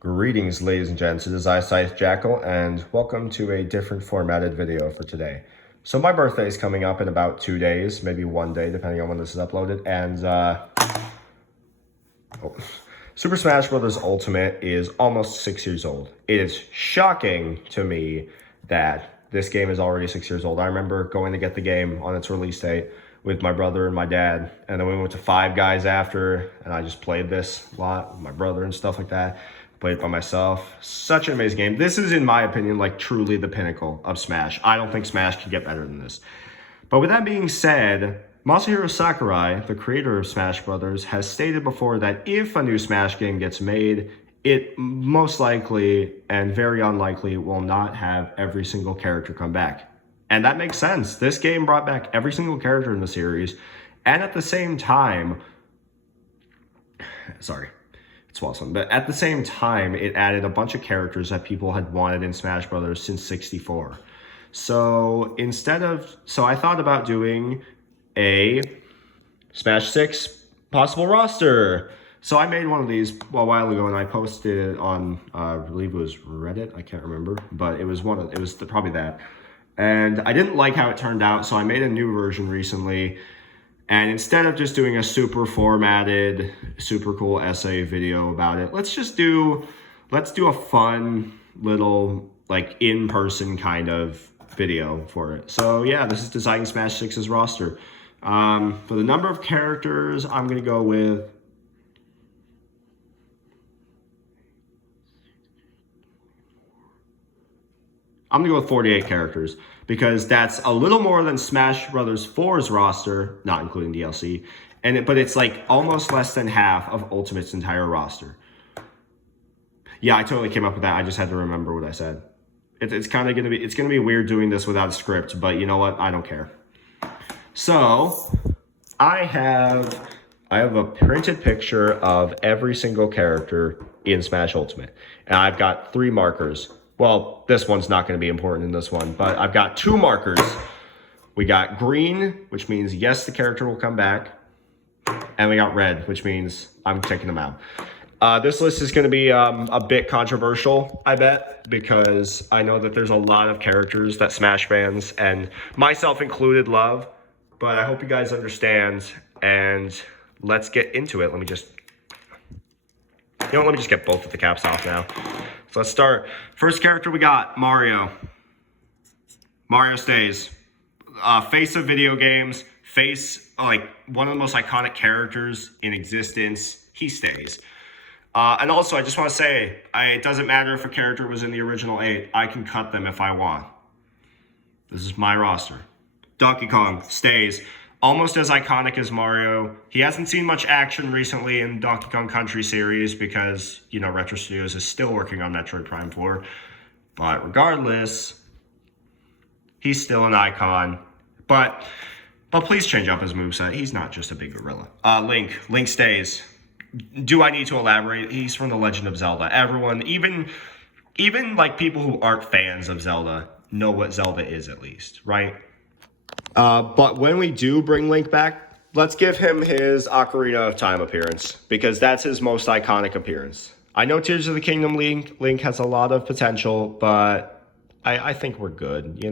Greetings, ladies and gents. It is Eyesight Jackal, and welcome to a different formatted video for today. So my birthday is coming up in about 2 days, maybe 1 day, depending on when this is uploaded. And Super Smash Bros. Ultimate is almost 6 years old. It is shocking to me that this game is already 6 years old. I remember going to get the game on its release date with my brother and my dad, and then we went to Five Guys after, and I just played this a lot with my brother and stuff like that. Played it by myself. Such an amazing game. This is, in my opinion, like truly the pinnacle of Smash. I don't think Smash can get better than this. But with that being said, Masahiro Sakurai, the creator of Smash Bros., has stated before that if a new Smash game gets made, it most likely and very unlikely will not have every single character come back. And that makes sense. This game brought back every single character in the series, and at the same time, it's awesome. But at the same time, it added a bunch of characters that people had wanted in Smash Bros. Since 64. So I thought about doing a Smash 6 possible roster. So I made one of these a while ago, and I posted it on, I believe it was Reddit. I can't remember, but it was probably that. And I didn't like how it turned out, so I made a new version recently. And instead of just doing a super formatted, super cool essay video about it, let's do a fun little like in-person kind of video for it. So yeah, this is designing Smash 6's roster. For the number of characters, I'm gonna go with I'm gonna go with 48 characters because that's a little more than Smash Bros. 4's roster, not including DLC, but it's like almost less than half of Ultimate's entire roster. Yeah, I totally came up with that. I just had to remember what I said. It's kind of gonna be weird doing this without a script, but you know what? I don't care. So I have a printed picture of every single character in Smash Ultimate, and I've got 3 markers. Well, this one's not going to be important in this one, but I've got 2 markers. We got green, which means yes, the character will come back. And we got red, which means I'm taking them out. This list is going to be a bit controversial, I bet, because I know that there's a lot of characters that Smash fans, and myself included, love. But I hope you guys understand, and let's get into it. Let me just get both of the caps off now. So let's start. First character we got, Mario. Mario stays. Face of video games, like one of the most iconic characters in existence. He stays. And also, I just want to say, it doesn't matter if a character was in the original 8. I can cut them if I want. This is my roster. Donkey Kong stays. Almost as iconic as Mario. He hasn't seen much action recently in Donkey Kong Country series because, Retro Studios is still working on Metroid Prime 4. But regardless, he's still an icon. But please change up his moveset. He's not just a big gorilla. Link stays. Do I need to elaborate? He's from The Legend of Zelda. Everyone, even like people who aren't fans of Zelda, know what Zelda is at least, right? But when we do bring Link back, let's give him his Ocarina of Time appearance, because that's his most iconic appearance. I know Tears of the Kingdom Link has a lot of potential, but I think we're good,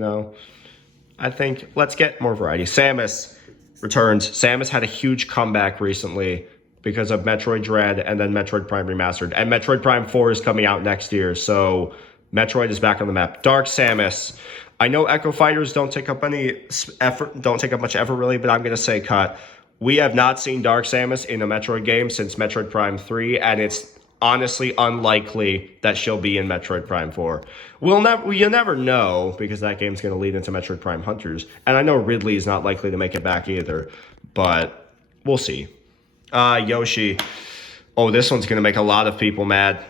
I think let's get more variety. Samus returns. Samus had a huge comeback recently because of Metroid Dread and then Metroid Prime Remastered. And Metroid Prime 4 is coming out next year, so Metroid is back on the map. Dark Samus. I know Echo Fighters don't take up much effort really, but I'm going to say cut. We have not seen Dark Samus in a Metroid game since Metroid Prime 3, and it's honestly unlikely that she'll be in Metroid Prime 4. You never know, because that game's going to lead into Metroid Prime Hunters, and I know Ridley is not likely to make it back either, but we'll see. Yoshi. Oh, this one's going to make a lot of people mad.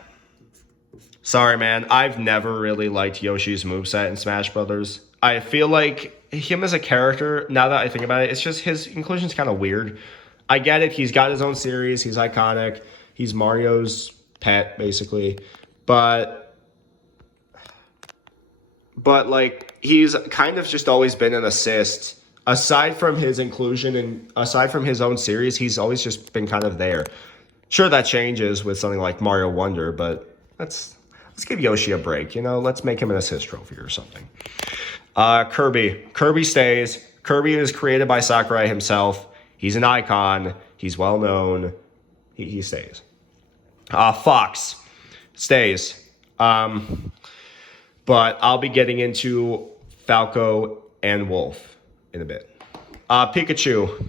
Sorry, man. I've never really liked Yoshi's moveset in Smash Brothers. I feel like him as a character, now that I think about it, it's just his inclusion's kind of weird. I get it. He's got his own series. He's iconic. He's Mario's pet, basically. But like, he's kind of just always been an assist. Aside from his inclusion and aside from his own series, he's always just been kind of there. Sure, that changes with something like Mario Wonder, but let's give Yoshi a break. You know, let's make him an assist trophy or something. Kirby stays. Kirby is created by Sakurai himself. He's an icon. He's well known. He stays. Fox stays. But I'll be getting into Falco and Wolf in a bit. Pikachu.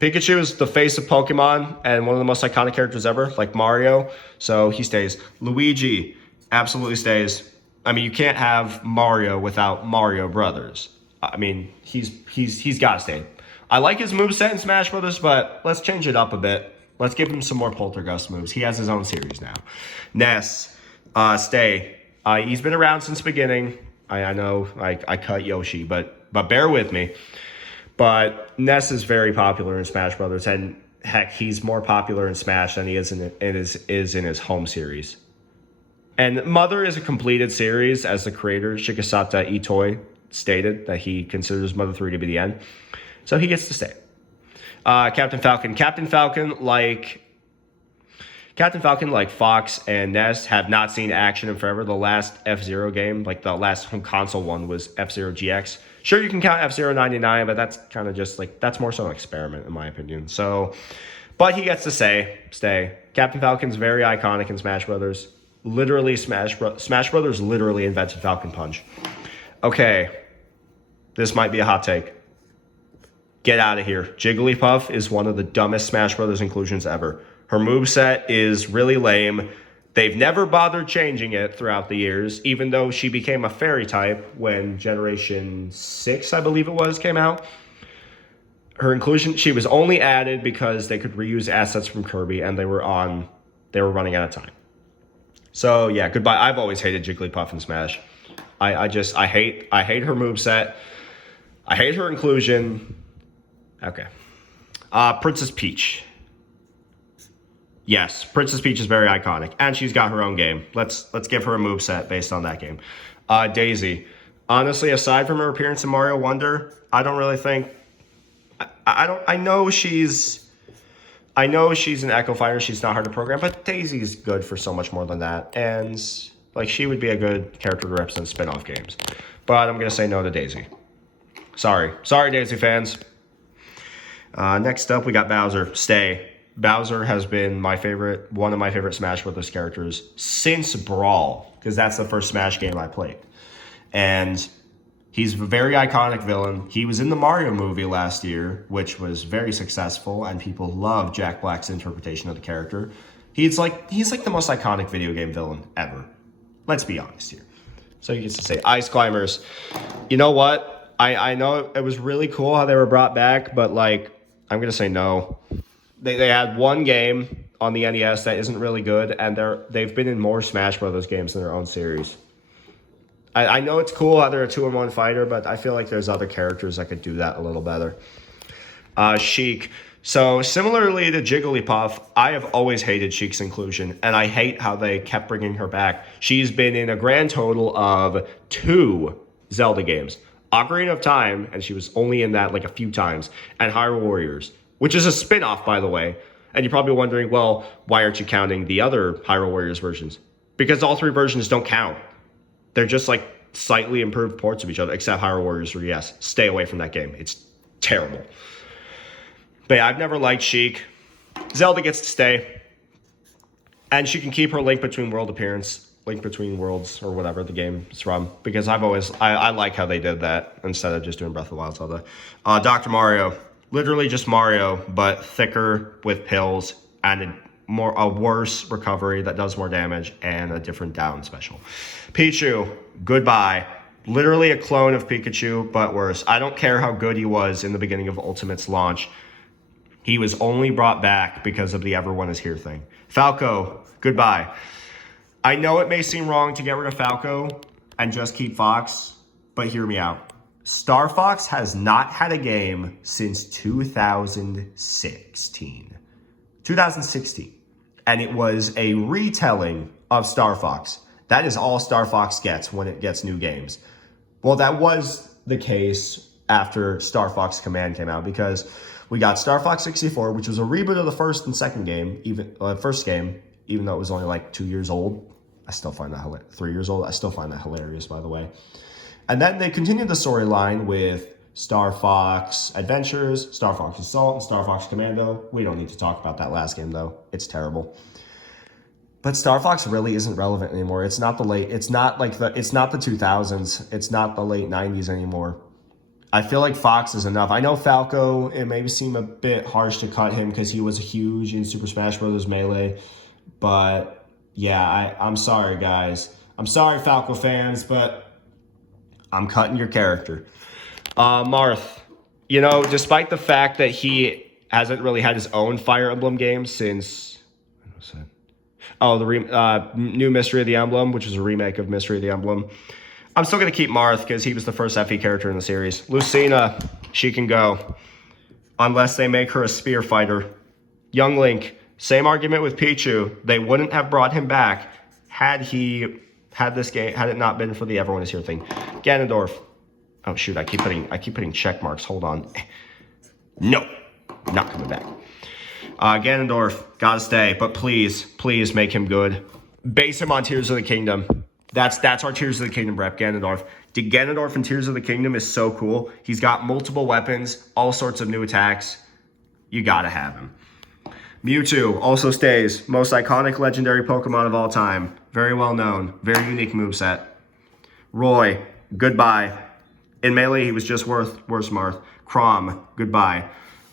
Pikachu is the face of Pokemon and one of the most iconic characters ever, like Mario. So he stays. Luigi absolutely stays. I mean, you can't have Mario without Mario Brothers. I mean, he's got to stay. I like his moveset in Smash Brothers, but let's change it up a bit. Let's give him some more Poltergust moves. He has his own series now. Ness, stay. He's been around since the beginning. I know I cut Yoshi, but bear with me. But Ness is very popular in Smash Brothers, and heck, he's more popular in Smash than he is in his home series. And Mother is a completed series, as the creator, Shikisata Itoi, stated that he considers Mother 3 to be the end. So he gets to stay. Captain Falcon. Captain Falcon, like Fox and Ness, have not seen action in forever. The last F-Zero game, like the last home console one, was F-Zero GX. Sure, you can count F-Zero 99, but that's kind of just like, that's more so an experiment, in my opinion. So, but he gets to stay. Captain Falcon's very iconic in Smash Brothers. Literally, Smash Brothers literally invented Falcon Punch. Okay, this might be a hot take. Get out of here. Jigglypuff is one of the dumbest Smash Brothers inclusions ever. Her moveset is really lame. They've never bothered changing it throughout the years, even though she became a fairy type when Generation 6, I believe it was, came out. Her inclusion, she was only added because they could reuse assets from Kirby, and they were running out of time. So yeah, goodbye. I've always hated Jigglypuff in Smash. I hate her moveset. I hate her inclusion. Okay. Princess Peach. Yes, Princess Peach is very iconic, and she's got her own game. Let's give her a moveset based on that game. Daisy. Honestly, aside from her appearance in Mario Wonder, I don't really think. I know she's an Echo Fighter. She's not hard to program, but Daisy's good for so much more than that, and like she would be a good character to represent spin-off games. But I'm gonna say no to Daisy. Sorry, Daisy fans. Next up, we got Bowser. Stay. Bowser has been one of my favorite Smash Brothers characters since Brawl, because that's the first Smash game I played. And he's a very iconic villain. He was in the Mario movie last year, which was very successful, and people love Jack Black's interpretation of the character. He's like the most iconic video game villain ever. Let's be honest here. So he gets to say Ice Climbers. You know what? I know it was really cool how they were brought back, but like I'm gonna say no. They had one game on the NES that isn't really good, and they've been in more Smash Brothers games than their own series. I know it's cool how they're a 2-in-1 fighter, but I feel like there's other characters that could do that a little better. Sheik. So similarly to Jigglypuff, I have always hated Sheik's inclusion, and I hate how they kept bringing her back. She's been in a grand total of 2 Zelda games. Ocarina of Time, and she was only in that like a few times, and Hyrule Warriors, which is a spin-off, by the way. And you're probably wondering, well, why aren't you counting the other Hyrule Warriors versions? Because all 3 versions don't count. They're just like slightly improved ports of each other, except Hyrule Warriors 3DS. Stay away from that game. It's terrible. But yeah, I've never liked Sheik. Zelda gets to stay. And she can keep her Link Between Worlds appearance, Link Between Worlds, or whatever the game is from. Because I like how they did that instead of just doing Breath of the Wild Zelda. Dr. Mario. Literally just Mario, but thicker with pills and a worse recovery that does more damage and a different down special. Pichu, goodbye. Literally a clone of Pikachu, but worse. I don't care how good he was in the beginning of Ultimate's launch. He was only brought back because of the Everyone Is Here thing. Falco, goodbye. I know it may seem wrong to get rid of Falco and just keep Fox, but hear me out. Star Fox has not had a game since 2016. And it was a retelling of Star Fox. That is all Star Fox gets when it gets new games. Well, that was the case after Star Fox Command came out, because we got Star Fox 64, which was a reboot of the first and second game, even though it was only like 2 years old. I still find that 3 years old. I still find that hilarious, by the way. And then they continued the storyline with Star Fox Adventures, Star Fox Assault, and Star Fox Commando. We don't need to talk about that last game, though. It's terrible. But Star Fox really isn't relevant anymore. It's not the 2000s. It's not the late 90s anymore. I feel like Fox is enough. I know Falco, it may seem a bit harsh to cut him because he was huge in Super Smash Bros. Melee. But yeah, I'm sorry, guys. I'm sorry, Falco fans, but I'm cutting your character. Marth, you know, despite the fact that he hasn't really had his own Fire Emblem game since... the new Mystery of the Emblem, which is a remake of Mystery of the Emblem. I'm still going to keep Marth because he was the first FE character in the series. Lucina, she can go. Unless they make her a spear fighter. Young Link, same argument with Pichu. They wouldn't have brought him back had it not been for the Everyone Is Here thing. Ganondorf. Oh shoot, I keep putting check marks. Hold on. No, not coming back. Ganondorf, gotta stay, but please make him good. Base him on Tears of the Kingdom. That's our Tears of the Kingdom rep, Ganondorf. Ganondorf in Tears of the Kingdom is so cool. He's got multiple weapons, all sorts of new attacks. You gotta have him. Mewtwo also stays. Most iconic legendary Pokemon of all time. Very well known. Very unique moveset. Roy, goodbye. In Melee, he was just worse Marth. Chrom, goodbye.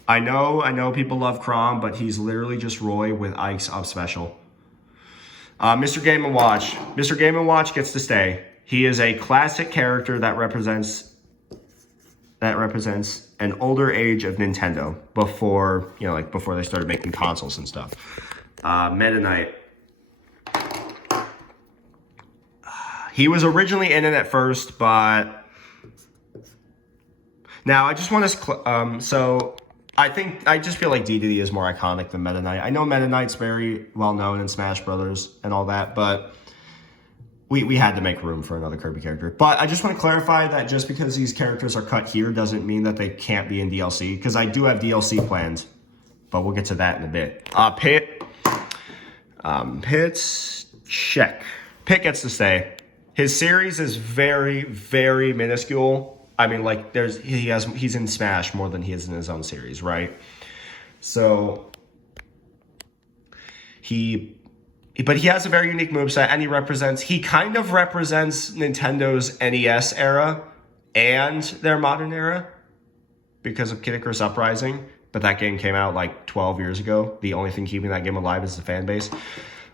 I know people love Chrom, but he's literally just Roy with Ike's up special. Mr. Game & Watch. Mr. Game & Watch gets to stay. He is a classic character that represents an older age of Nintendo before they started making consoles and stuff. Meta Knight. He was originally in it at first, but now I just want to I just feel like DDD is more iconic than Meta Knight. I know Meta Knight's very well known in Smash Brothers and all that, but we had to make room for another Kirby character. But I just want to clarify that just because these characters are cut here doesn't mean that they can't be in DLC, because I do have DLC plans, but we'll get to that in a bit. Pit's check. Pit gets to stay. His series is very, very minuscule. I mean, like, he's in Smash more than he is in his own series, right? So but he has a very unique moveset, and he kind of represents Nintendo's NES era and their modern era because of Kid Icarus Uprising. But that game came out like 12 years ago. The only thing keeping that game alive is the fan base.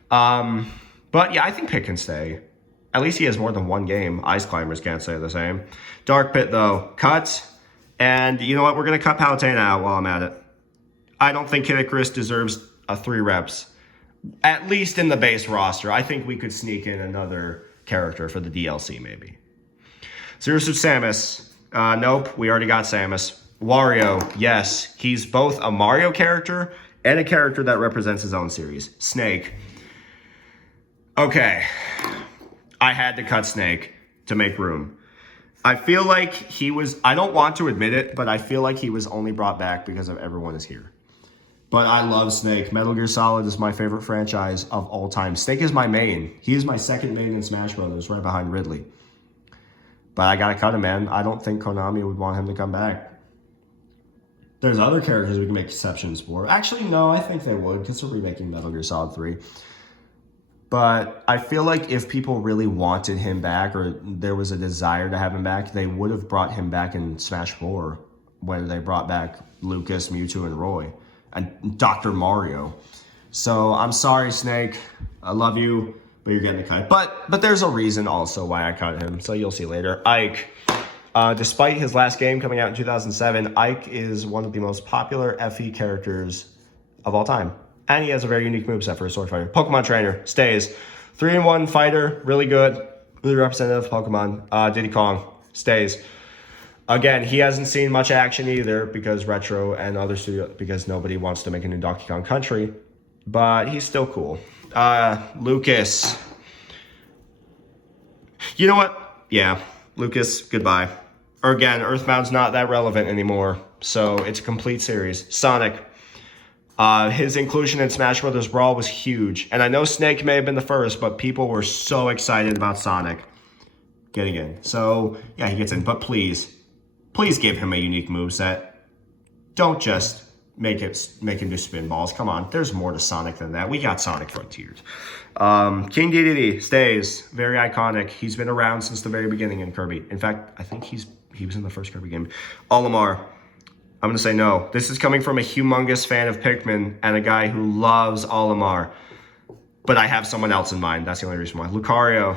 But yeah, I think Pit can stay. At least he has more than one game. Ice Climbers can't say the same. Dark Pit, though, cut. And you know what? We're going to cut Palutena out while I'm at it. I don't think Kid Icarus deserves 3 reps. At least in the base roster. I think we could sneak in another character for the DLC, maybe. Zero Suit Samus. Nope, we already got Samus. Wario, yes. He's both a Mario character and a character that represents his own series. Snake. Okay. I had to cut Snake to make room. I feel like I don't want to admit it, but I feel like he was only brought back because of Everyone Is Here. But I love Snake. Metal Gear Solid is my favorite franchise of all time. Snake is my main. He is my second main in Smash Brothers, right behind Ridley. But I gotta cut him, man. I don't think Konami would want him to come back. There's other characters we can make exceptions for. Actually, no, I think they would, because they're remaking Metal Gear Solid 3. But I feel like if people really wanted him back, or there was a desire to have him back, they would have brought him back in Smash 4 when they brought back Lucas, Mewtwo, and Roy. And Dr. Mario. So I'm sorry, Snake. I love you, but you're getting cut. But there's a reason also why I cut him, so you'll see later. Ike. Despite his last game coming out in 2007, Ike is one of the most popular FE characters of all time. And he has a very unique moveset for a sword fighter. Pokemon Trainer stays. 3-in-1 fighter, really good. Really representative Pokemon. Diddy Kong stays. Again, he hasn't seen much action either because Retro and other studios, because nobody wants to make a new Donkey Kong Country. But he's still cool. Lucas. You know what? Yeah, Lucas, goodbye. Or again, Earthbound's not that relevant anymore. So it's a complete series. Sonic. His inclusion in Smash Bros. Brawl was huge. And I know Snake may have been the first, but people were so excited about Sonic getting in. So, yeah, he gets in. But please give him a unique moveset. Don't just make him do spinballs. Come on, there's more to Sonic than that. We got Sonic Frontiers. King Dedede stays very iconic. He's been around since the very beginning in Kirby. In fact, I think he was in the first Kirby game. Olimar, I'm going to say no. This is coming from a humongous fan of Pikmin and a guy who loves Olimar. But I have someone else in mind. That's the only reason why. Lucario.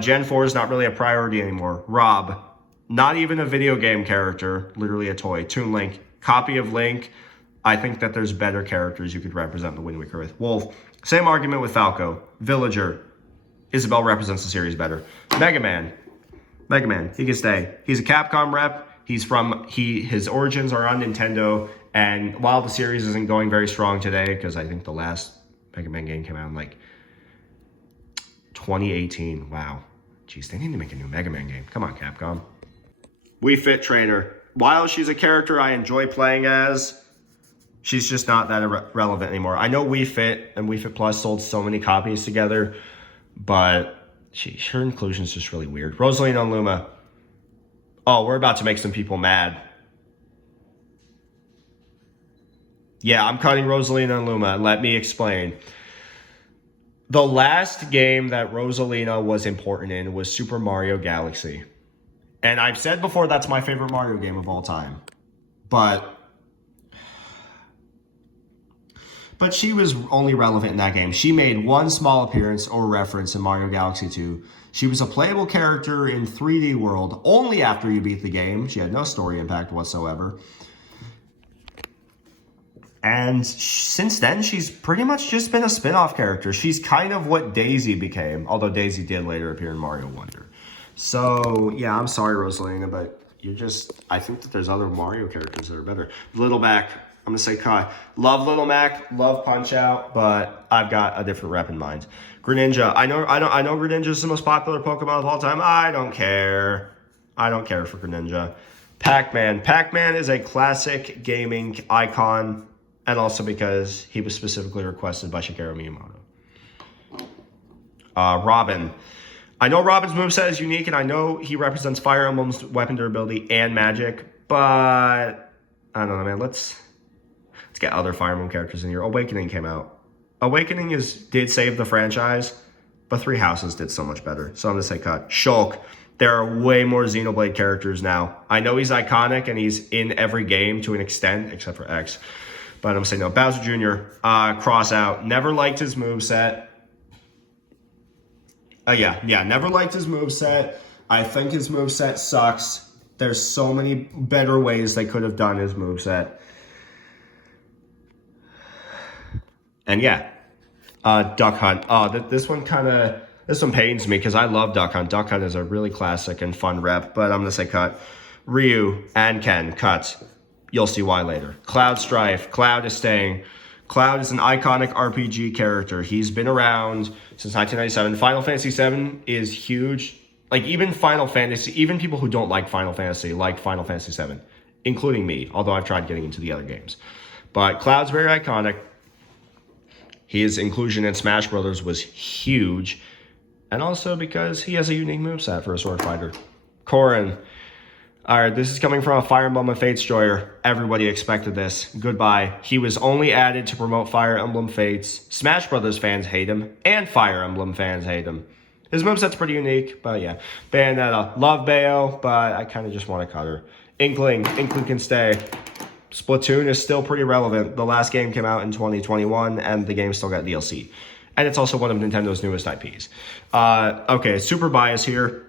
Gen 4 is not really a priority anymore. Rob. Not even a video game character. Literally a toy. Toon Link. Copy of Link. I think that there's better characters you could represent the Wind Waker with. Wolf. Same argument with Falco. Villager. Isabelle represents the series better. Mega Man. He can stay. He's a Capcom rep. His origins are on Nintendo, and while the series isn't going very strong today, because I think the last Mega Man game came out in like 2018. Wow. Jeez, they need to make a new Mega Man game. Come on, Capcom. Wii Fit Trainer. While she's a character I enjoy playing as, she's just not that relevant anymore. I know Wii Fit and Wii Fit Plus sold so many copies together, but her inclusion is just really weird. Rosalina and Luma. Oh, we're about to make some people mad. Yeah, I'm cutting Rosalina and Luma. Let me explain. The last game that Rosalina was important in was Super Mario Galaxy. And I've said before that's my favorite Mario game of all time. But she was only relevant in that game. She made one small appearance or reference in Mario Galaxy 2. She was a playable character in 3D World only after you beat the game. She had no story impact whatsoever. And since then, she's pretty much just been a spin-off character. She's kind of what Daisy became, although Daisy did later appear in Mario Wonder. So, yeah, I'm sorry, Rosalina, but I think that there's other Mario characters that are better. Little Mac. I'm going to say Kai. Love Little Mac, love Punch-Out, but I've got a different rep in mind. Greninja. I know Greninja is the most popular Pokemon of all time. I don't care. I don't care for Greninja. Pac-Man. Pac-Man is a classic gaming icon, and also because he was specifically requested by Shigeru Miyamoto. Robin. I know Robin's moveset is unique, and I know he represents Fire Emblem's weapon durability and magic, but I don't know, man. Let's get other Fire Emblem characters in here. Awakening came out. Awakening did save the franchise, but Three Houses did so much better. So I'm going to say cut. Shulk. There are way more Xenoblade characters now. I know he's iconic and he's in every game to an extent, except for X. But I'm going to say no. Bowser Jr. Cross out. Never liked his moveset. Never liked his moveset. I think his moveset sucks. There's so many better ways they could have done his moveset. And yeah, Duck Hunt. Oh, this one pains me because I love Duck Hunt. Duck Hunt is a really classic and fun rep, but I'm going to say cut. Ryu and Ken, cut. You'll see why later. Cloud Strife. Cloud is staying. Cloud is an iconic RPG character. He's been around since 1997. Final Fantasy VII is huge. Like, even people who don't like Final Fantasy like Final Fantasy VII, including me, although I've tried getting into the other games. But Cloud's very iconic. His inclusion in Smash Bros. Was huge. And also because he has a unique moveset for a sword fighter. Corrin. Alright, this is coming from a Fire Emblem and Fates joyer. Everybody expected this. Goodbye. He was only added to promote Fire Emblem Fates. Smash Bros. Fans hate him, and Fire Emblem fans hate him. His moveset's pretty unique, but yeah. Bayonetta. Love Bayo, but I kind of just want to cut her. Inkling can stay. Splatoon is still pretty relevant. The last game came out in 2021, and the game still got DLC. And it's also one of Nintendo's newest IPs. Okay, super bias here.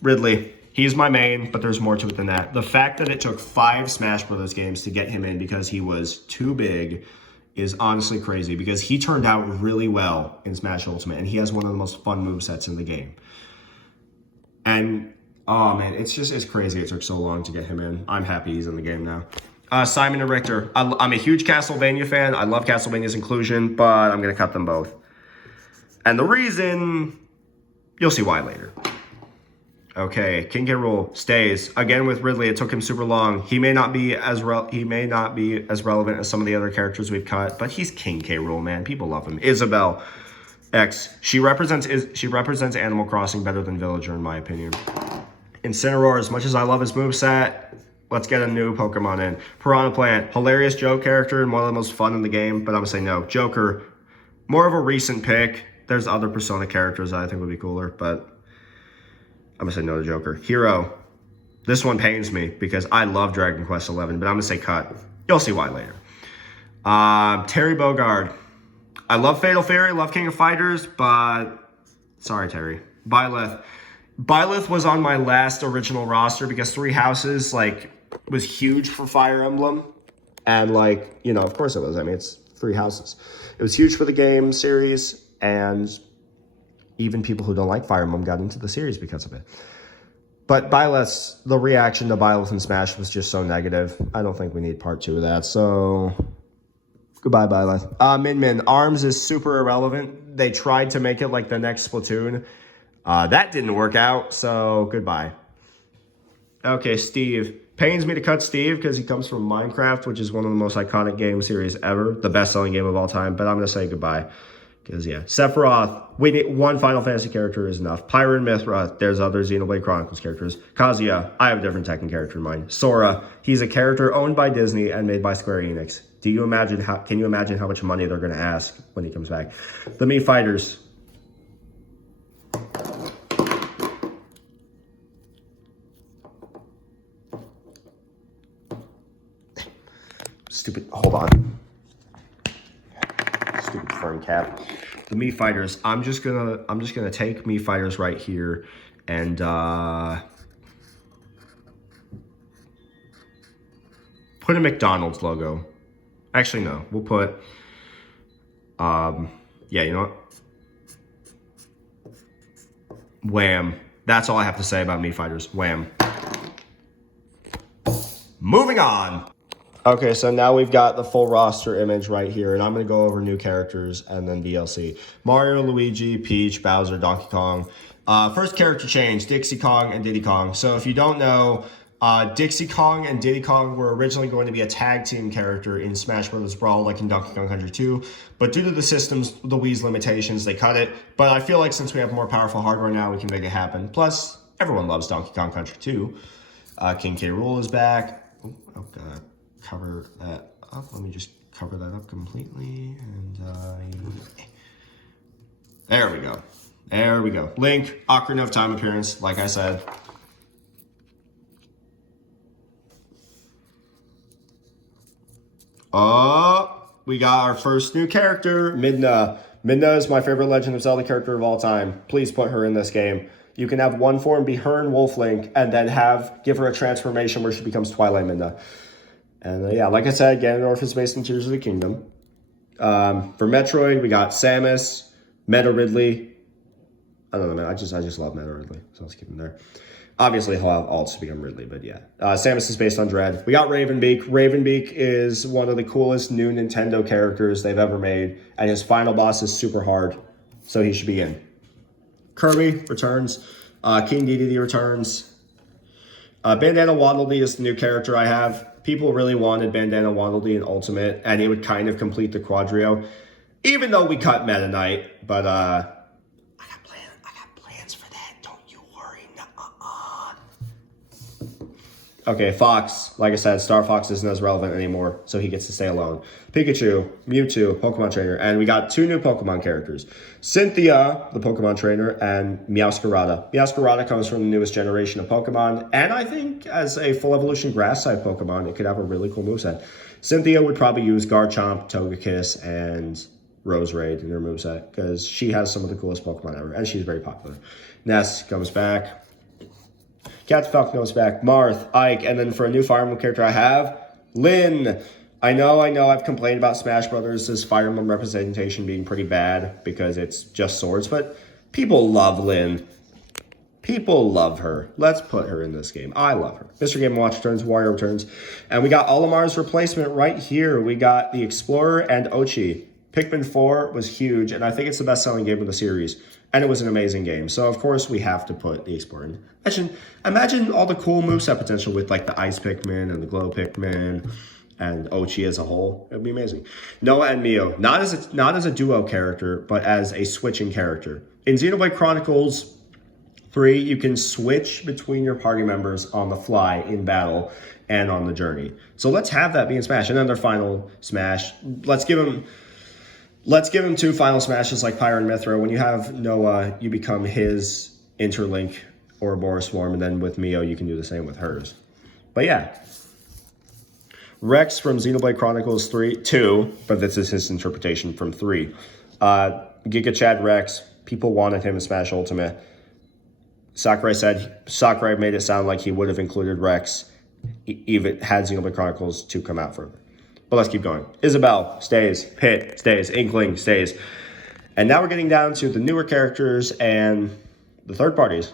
Ridley. He's my main, but there's more to it than that. The fact that it took 5 Smash Bros. Games to get him in because he was too big is honestly crazy, because he turned out really well in Smash Ultimate, and he has one of the most fun movesets in the game. And, oh man, it's crazy it took so long to get him in. I'm happy he's in the game now. Simon and Richter. I'm a huge Castlevania fan. I love Castlevania's inclusion, but I'm going to cut them both. And the reason, you'll see why later. Okay, King K. Rool stays again with Ridley. It took him super long. He may not be as relevant as some of the other characters we've cut, but he's King K. Rool, man. People love him. Isabelle X. She represents Animal Crossing better than Villager in my opinion. Incineroar, as much as I love his moveset, let's get a new Pokemon in. Piranha Plant, hilarious joke character and one of the most fun in the game, but I'm gonna say no. Joker, more of a recent pick. There's other Persona characters that I think would be cooler, but I'm gonna say no to Joker. Hero, this one pains me because I love Dragon Quest XI, but I'm gonna say cut. You'll see why later. Terry Bogard, I love Fatal Fury, love King of Fighters, but sorry, Terry. Byleth was on my last original roster because Three Houses like was huge for Fire Emblem, and like, you know, of course it was. I mean, it's Three Houses. It was huge for the game series, and even people who don't like Fire Emblem got into the series because of it. But the reaction to Byleth and Smash was just so negative. I don't think we need part 2 of that. So, goodbye, Byleth. Min. Arms is super irrelevant. They tried to make it like the next Splatoon. That didn't work out, so goodbye. Okay, Steve. Pains me to cut Steve because he comes from Minecraft, which is one of the most iconic game series ever. The best-selling game of all time, but I'm going to say goodbye. Because, yeah. Sephiroth, we need one Final Fantasy character is enough. Pyra and Mithra, there's other Xenoblade Chronicles characters. Kazuya, I have a different Tekken character in mind. Sora, he's a character owned by Disney and made by Square Enix. Can you imagine how much money they're going to ask when he comes back? The Mii Fighters. Stupid, hold on. Stupid fern cap. The Mii Fighters. I'm just gonna take Mii Fighters right here and put a McDonald's logo. Actually, no. We'll put yeah, you know what? Wham. That's all I have to say about Mii Fighters. Wham. Moving on. Okay, so now we've got the full roster image right here, and I'm going to go over new characters and then DLC. Mario, Luigi, Peach, Bowser, Donkey Kong. First character change, Dixie Kong and Diddy Kong. So if you don't know, Dixie Kong and Diddy Kong were originally going to be a tag team character in Smash Bros. Brawl, like in Donkey Kong Country 2. But due to the Wii's limitations, they cut it. But I feel like since we have more powerful hardware now, we can make it happen. Plus, everyone loves Donkey Kong Country 2. King K. Rool is back. Oh, God. Cover that up. Let me just cover that up completely. And there we go. There we go. Link, Ocarina of Time appearance, like I said. Oh, we got our first new character, Midna. Midna is my favorite Legend of Zelda character of all time. Please put her in this game. You can have one form be her and Wolf Link, and then give her a transformation where she becomes Twilight Midna. And yeah, like I said, Ganondorf is based in Tears of the Kingdom. For Metroid, we got Samus, Meta Ridley. I don't know, man. I just love Meta Ridley, so let's keep him there. Obviously, he'll have alts to become Ridley, but yeah. Samus is based on Dread. We got Ravenbeak. Ravenbeak is one of the coolest new Nintendo characters they've ever made, and his final boss is super hard, so he should be in. Kirby returns. King Dedede returns. Bandana Waddle Dee is the new character I have. People really wanted Bandana Waddle Dee in Ultimate, and it would kind of complete the Quadrio, even though we cut Meta Knight. But I got plans for that. Don't you worry. Okay, Fox. Like I said, Star Fox isn't as relevant anymore, so he gets to stay alone. Pikachu, Mewtwo, Pokemon Trainer, and we got 2 new Pokemon characters. Cynthia, the Pokemon Trainer, and Meowscarada. Meowscarada comes from the newest generation of Pokemon, and I think as a full evolution grass-type Pokemon, it could have a really cool moveset. Cynthia would probably use Garchomp, Togekiss, and Roserade in her moveset, because she has some of the coolest Pokemon ever, and she's very popular. Ness comes back. Cat Falcon goes back. Marth, Ike, and then for a new Fire Emblem character I have, Lyn. I know I've complained about Smash Brothers' Fire Emblem representation being pretty bad because it's just swords, but people love Lyn. People love her. Let's put her in this game. I love her. Mr. Game & Watch returns, Wario returns, and we got Olimar's replacement right here. We got the Explorer and Ochi. Pikmin 4 was huge, and I think it's the best-selling game of the series. and it was an amazing game. So of course we have to put the Explorer in. Imagine all the cool moveset potential with like the Ice Pikmin and the Glow Pikmin and Ochi as a whole. It would be amazing. Noah and Mio, not as a duo character, but as a switching character. In Xenoblade Chronicles 3, you can switch between your party members on the fly in battle and on the journey. So let's have that be in Smash. And then their final Smash. Let's give them 2 final Smashes like Pyre and Mythra. When you have Noah, you become his Interlink Ouroboros form, and then with Mio, you can do the same with hers. But yeah. Rex from Xenoblade Chronicles 2, but this is his interpretation from 3. Giga Chad Rex, people wanted him in Smash Ultimate. Sakurai made it sound like he would have included Rex even had Xenoblade Chronicles 2 come out further. But let's keep going. Isabelle stays, Pit stays, Inkling stays. And now we're getting down to the newer characters and the third parties.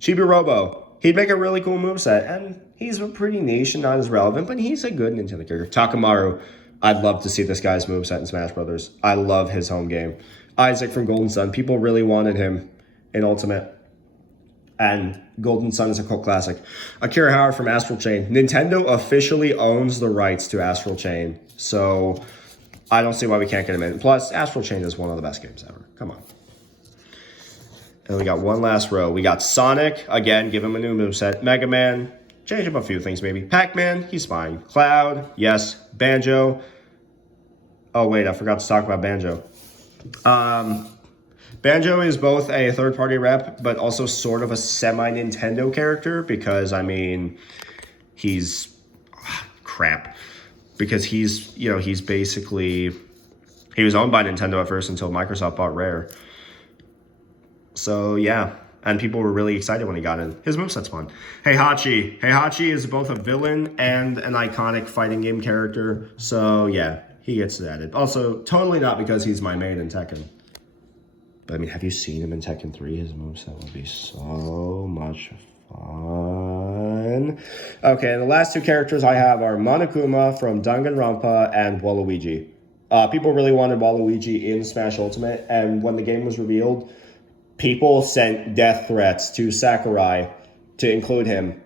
Chibi Robo. He'd make a really cool moveset, and he's pretty niche and not as relevant, but he's a good Nintendo character. Takamaru. I'd love to see this guy's moveset in Smash Brothers. I love his home game. Isaac from Golden Sun. People really wanted him in Ultimate. And Golden Sun is a cult classic. Akira Howard from Astral Chain. Nintendo officially owns the rights to Astral Chain. So I don't see why we can't get him in. Plus, Astral Chain is one of the best games ever. Come on. And we got one last row. We got Sonic. Again, give him a new moveset. Mega Man. Change up a few things maybe. Pac-Man. He's fine. Cloud. Yes. Banjo. Oh, wait. I forgot to talk about Banjo. Banjo is both a third-party rep, but also sort of a semi-Nintendo character because, I mean, he's crap. Because he's basically, he was owned by Nintendo at first until Microsoft bought Rare. So, yeah. And people were really excited when he got in. His moveset's fun. Heihachi. Heihachi is both a villain and an iconic fighting game character. So, yeah, he gets added. Also, totally not because he's my main in Tekken. But, I mean, have you seen him in Tekken 3? His moveset would be so much fun. Okay, and the last 2 characters I have are Monokuma from Danganronpa and Waluigi. People really wanted Waluigi in Smash Ultimate, and when the game was revealed, people sent death threats to Sakurai to include him.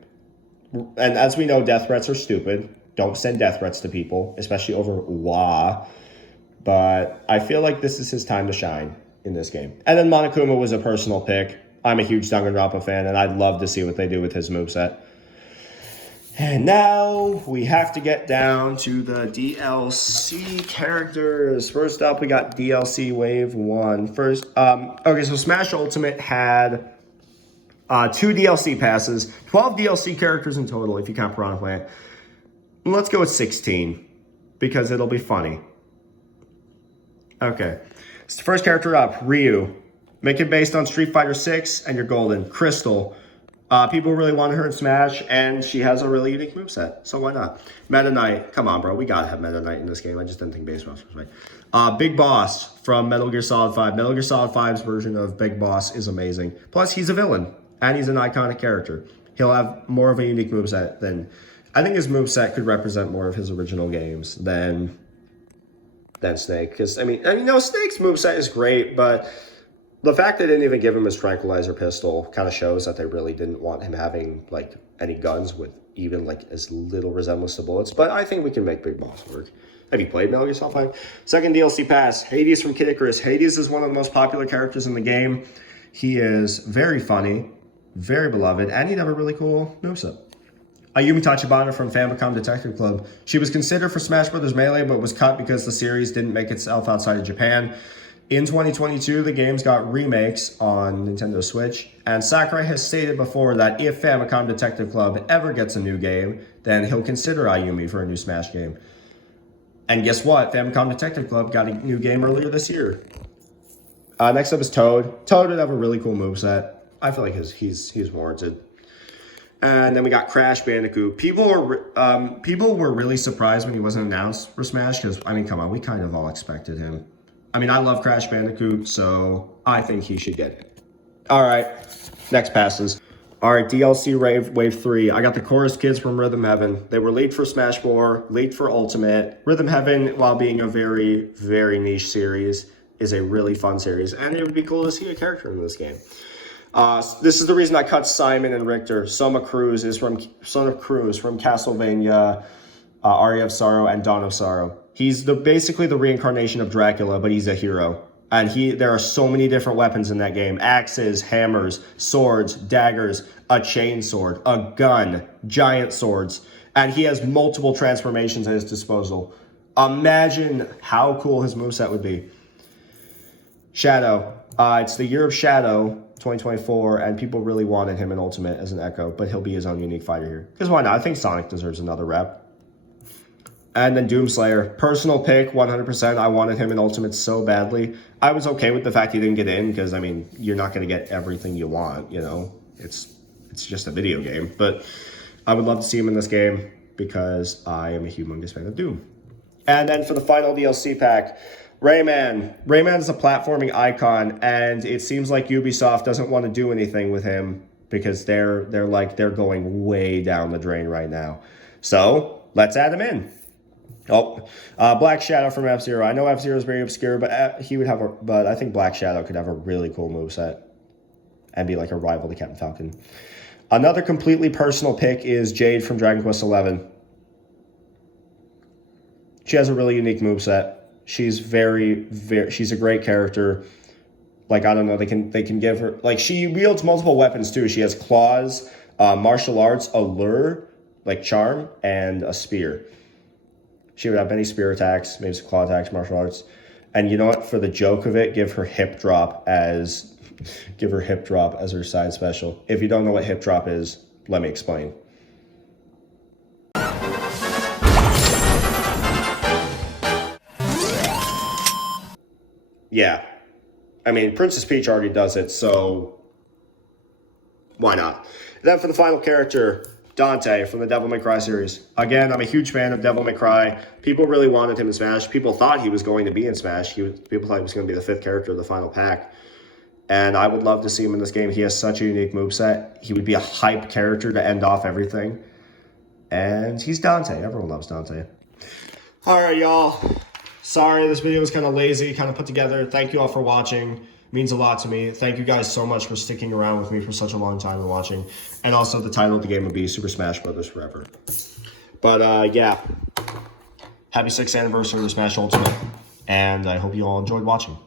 And as we know, death threats are stupid. Don't send death threats to people, especially over WA. But I feel like this is his time to shine in this game. And then Monokuma was a personal pick. I'm a huge Danganronpa fan, and I'd love to see what they do with his moveset. And now we have to get down to the DLC characters. First up, we got DLC Wave 1. Okay, so Smash Ultimate had 2 DLC passes, 12 DLC characters in total if you count Piranha Plant. Let's go with 16 because it'll be funny. Okay, so the first character up, Ryu. Make it based on Street Fighter 6 and you're golden. Crystal. People really wanted her in Smash, and she has a really unique moveset, so why not? Meta Knight, come on, bro. We gotta have Meta Knight in this game. I just didn't think Base Boss was right. Big Boss from Metal Gear Solid 5. Metal Gear Solid 5's version of Big Boss is amazing. Plus, he's a villain, and he's an iconic character. He'll have more of a unique moveset than... I think his moveset could represent more of his original games than Snake. Because, I mean, Snake's moveset is great, but... the fact they didn't even give him his tranquilizer pistol kind of shows that they really didn't want him having, like, any guns with even, like, as little resemblance to bullets. But I think we can make Big Boss work. Have you played Metal Gear Solid 5? Second DLC pass, Hades from Kid Icarus. Hades is one of the most popular characters in the game. He is very funny, very beloved, and he'd have a really cool moveset. Ayumi Tachibana from Famicom Detective Club. She was considered for Smash Bros. Melee, but was cut because the series didn't make itself outside of Japan. In 2022, the games got remakes on Nintendo Switch, and Sakurai has stated before that if Famicom Detective Club ever gets a new game, then he'll consider Ayumi for a new Smash game. And guess what? Famicom Detective Club got a new game earlier this year. Next up is Toad. Toad would have a really cool moveset. I feel like he's warranted. And then we got Crash Bandicoot. People were really surprised when he wasn't announced for Smash, because, I mean, come on, we kind of all expected him. I mean, I love Crash Bandicoot, so I think he should get it. All right, next passes. All right, DLC Wave 3. I got the Chorus Kids from Rhythm Heaven. They were leaked for Smash 4, leaked for Ultimate. Rhythm Heaven, while being a very, very niche series, is a really fun series, and it would be cool to see a character in this game. This is the reason I cut Simon and Richter. Soma Cruz from Castlevania, Aria of Sorrow, and Dawn of Sorrow. He's basically the reincarnation of Dracula, but he's a hero. And there are so many different weapons in that game. Axes, hammers, swords, daggers, a chainsword, a gun, giant swords. And he has multiple transformations at his disposal. Imagine how cool his moveset would be. Shadow. It's the year of Shadow, 2024, and people really wanted him in Ultimate as an Echo, but he'll be his own unique fighter here. Because why not? I think Sonic deserves another rep. And then Doomslayer. Personal pick, 100%. I wanted him in Ultimate so badly. I was okay with the fact he didn't get in, because, I mean, you're not going to get everything you want, you know? It's just a video game. But I would love to see him in this game, because I am a humongous fan of Doom. And then for the final DLC pack, Rayman. Rayman is a platforming icon, and it seems like Ubisoft doesn't want to do anything with him because they're going way down the drain right now. So let's add him in. Black Shadow from F-Zero. I know F-Zero is very obscure, but I think Black Shadow could have a really cool moveset and be like a rival to Captain Falcon. Another completely personal pick is Jade from Dragon Quest XI. She has a really unique moveset. She's she's a great character. Like, I don't know, they can give her, like, she wields multiple weapons too. She has claws, martial arts, a lure, like charm, and a spear. She would have many spear attacks, maybe some claw attacks, martial arts. And you know what? For the joke of it, give her hip drop as her side special. If you don't know what hip drop is, let me explain. Yeah. I mean, Princess Peach already does it, so why not? Then for the final character, Dante from the Devil May Cry series. Again, I'm a huge fan of Devil May Cry. People really wanted him in Smash. People thought he was going to be in Smash. People thought he was going to be the 5th character of the final pack. And I would love to see him in this game. He has such a unique moveset. He would be a hype character to end off everything. And he's Dante. Everyone loves Dante. All right, y'all. Sorry, this video was kind of lazy, kind of put together. Thank you all for watching. It means a lot to me. Thank you guys so much for sticking around with me for such a long time and watching. And also, the title of the game would be Super Smash Bros. Forever. But, yeah. Happy 6th anniversary of the Smash Ultimate. And I hope you all enjoyed watching.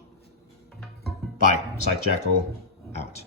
Bye. Psych Jackal, out.